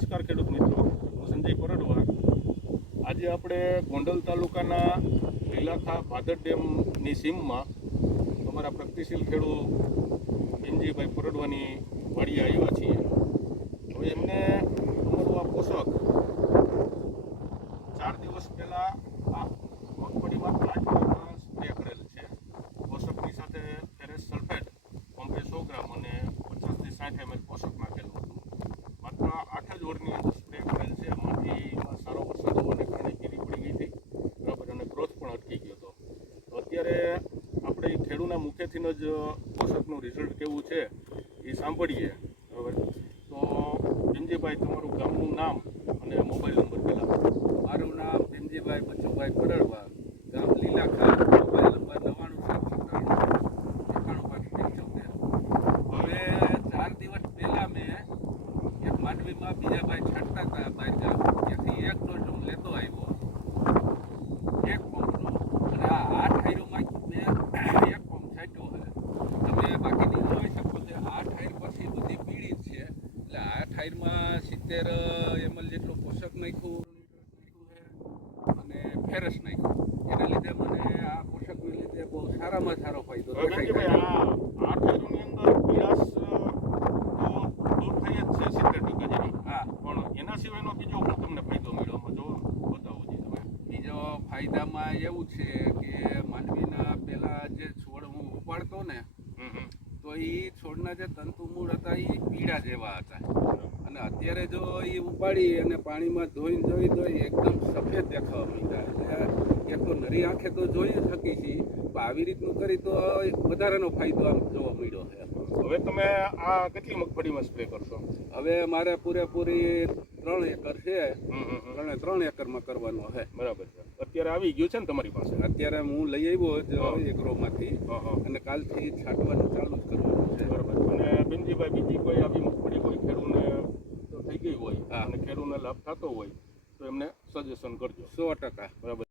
નમસ્કાર ખેડૂત મિત્રો, હું સંજય પરડવા. આજે આપણે ગોંડલ તાલુકાના લીલાખા ભાદર ડેમની સીમમાં અમારા પ્રગતિશીલ ખેડૂત બેનજીભાઈ પરડવાની વાડીએ આવ્યા છીએ. હવે એમને અમારું આ પોષક 4 દિવસ પહેલાં આ મગફળીમાં 8 સ્પ્રે કરેલ છે. પોષકની સાથે ફેરસ સલ્ફેટ પંપે 100 ગ્રામ અને 50 થી 60 ml પોષક નાખેલું હતું. માત્ર 8 જ ઓરની અંદર સ્પ્રે કરેલ છે. એમાંથી સારો વરસાદ હોવાને કારણે પીરી પડી ગઈ હતી બરાબર, અને ગ્રોથ પણ અટકી ગયો હતો. અત્યારે આપણે ખેડૂતના મુખેથી જ પોષકનું રિઝલ્ટ કેવું છે એ સાંભળીએ. બરાબર, તો બેનજીભાઈ, તમારું ગામનું નામ અને મોબાઈલ નંબર પહેલાં. મારું નામ બેનજીભાઈ બચુભાઈ પરડવા, ગામ લીલાખા, મોબાઈલ નંબર 99 હવે 4 દિવસ પહેલા મેં એક માંડવીમાં બીજા ભાઈ છાંટતા હતા બહાર ગામ, ત્યાંથી એક ડોઝ હું લેતો આવ્યો, એક પંપનો, અને આ 8 હાયરોમાં મેં એક પંપ છાંટ્યો છે. તમે બાકીની જોઈ શકો છો, 8 હાયર પછી બધી પીળી જ છે. એટલે 8 હાયરમાં 70 ml જેટલું પોષક નાખ્યું અને ફેરસ નાખ્યું. એના લીધે મને આ પોષકને લીધે બહુ સારામાં સારો ફાયદો હવે બેનજીભાઈ, આ 8 હાયરોની અંદર પીળાશ તો દૂર થઈ જ છે 70% જેવી. હા, પણ એના સિવાયનો બીજો પણ તમને ફાયદો મળ્યો, જો બતાવો જી તમે. બીજો ફાયદામાં એવું છે કે માંડવીના પહેલા જે છોડ હું ઉપાડતો ને, તો એ છોડના જે તંતુમૂળ હતા એ પીળા જેવા હતા, અને અત્યારે જો એ ઉપાડી અને પાણીમાં ધોઈ એકદમ સફેદ દેખાવા માંડ્યા. એટલે એક તો નરી આંખે તો જોઈ શકી છીએ, પણ આવી રીતનું કરી તો વધારાનો ફાયદો આમ જોવા મળ્યો છે. હવે તમે આ કેટલી મગફળીમાં સ્પ્રે કરશો? હવે મારે પૂરેપૂરી 3 એકર છે, 3 એકરમાં કરવાનો છે. બરાબર છે. અત્યારે આવી ગયું છે ને તમારી પાસે? અત્યારે હું લઈ આવ્યો એગ્રોમાંથી, અને કાલથી છાંટવાનું ચાલુ જ કરવાનું છે. બરાબર. અને બેનજીભાઈ, બીજી કોઈ આવી મગફળી કોઈ ખેડૂતને થઈ ગઈ હોય અને ખેડૂતને લાભ થતો હોય તો એમને સજેશન કરજો. 100%. બરાબર.